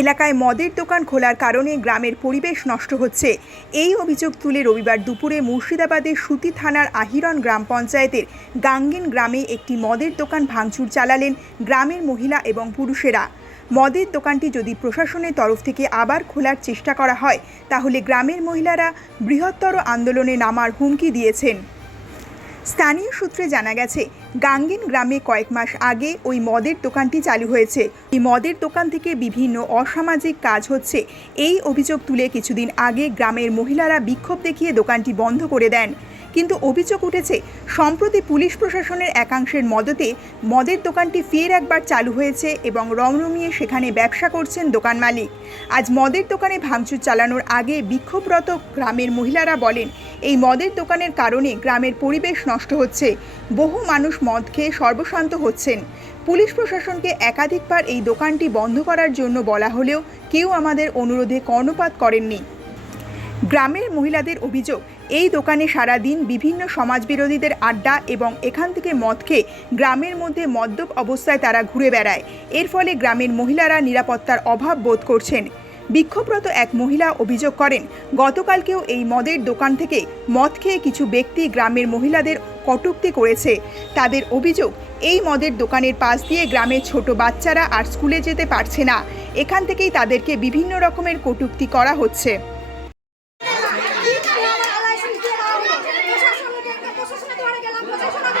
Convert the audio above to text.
এলাকায় মদের দোকান খোলার কারণে গ্রামের পরিবেশ নষ্ট হচ্ছে। এই অভিযোগ তুলে রবিবার দুপুরে মুর্শিদাবাদের সুতি থানার আহিরন গ্রাম পঞ্চায়েতের গাঙ্গেন গ্রামে একটি মদের দোকান ভাঙচুর চালালেন গ্রামের মহিলা এবং পুরুষেরা। মদের দোকানটি যদি প্রশাসনের তরফ থেকে আবার খোলার চেষ্টা করা হয়, তাহলে গ্রামের মহিলারা বৃহত্তর আন্দোলনে নামার হুমকি দিয়েছেন। স্থানীয় সূত্রে জানা গেছে, গাঙ্গেন গ্রামে কয়েক মাস আগে ওই মদের দোকানটি চালু হয়েছে। এই মদের দোকান থেকে বিভিন্ন অসামাজিক কাজ হচ্ছে। এই অভিযোগ তুলে কিছুদিন আগে গ্রামের মহিলারা বিক্ষোভ দেখিয়ে দোকানটি বন্ধ করে দেন। কিন্তু অভিযোগ উঠেছে, সম্প্রতি পুলিশ প্রশাসনের একাংশের মদতে মদের দোকানটি ফের একবার চালু হয়েছে এবং রমরমিয়ে সেখানে ব্যবসা করছেন দোকান মালিক। আজ মদের দোকানে ভাঙচুর চালানোর আগে বিক্ষোভরত গ্রামের মহিলারা বলেন, এই মদের দোকানের কারণে গ্রামের পরিবেশ নষ্ট হচ্ছে। বহু মানুষ মদ খেয়ে সর্বশান্ত হচ্ছেন। পুলিশ প্রশাসনকে একাধিকবার এই দোকানটি বন্ধ করার জন্য বলা হলেও কেউ আমাদের অনুরোধে কর্ণপাত করেননি। গ্রামের মহিলাদের অভিযোগ, এই দোকানে সারাদিন বিভিন্ন সমাজবিরোধীদের আড্ডা এবং এখান থেকে মদ খেয়ে গ্রামের মধ্যে মদ্যপ অবস্থায় তারা ঘুরে বেড়ায়। এর ফলে গ্রামের মহিলারা নিরাপত্তার অভাব বোধ করছেন। বিক্ষোভরত এক মহিলা অভিযোগ করেন, গতকালকেও এই মদের দোকান থেকে মদ খেয়ে কিছু ব্যক্তি গ্রামের মহিলাদের কটূক্তি করেছে। তাদের অভিযোগ, এই মদের দোকানের পাশ দিয়ে গ্রামের ছোট বাচ্চারা আর স্কুলে যেতে পারছে না। এখান থেকেই তাদেরকে বিভিন্ন রকমের কটূক্তি করা হচ্ছে। 포지션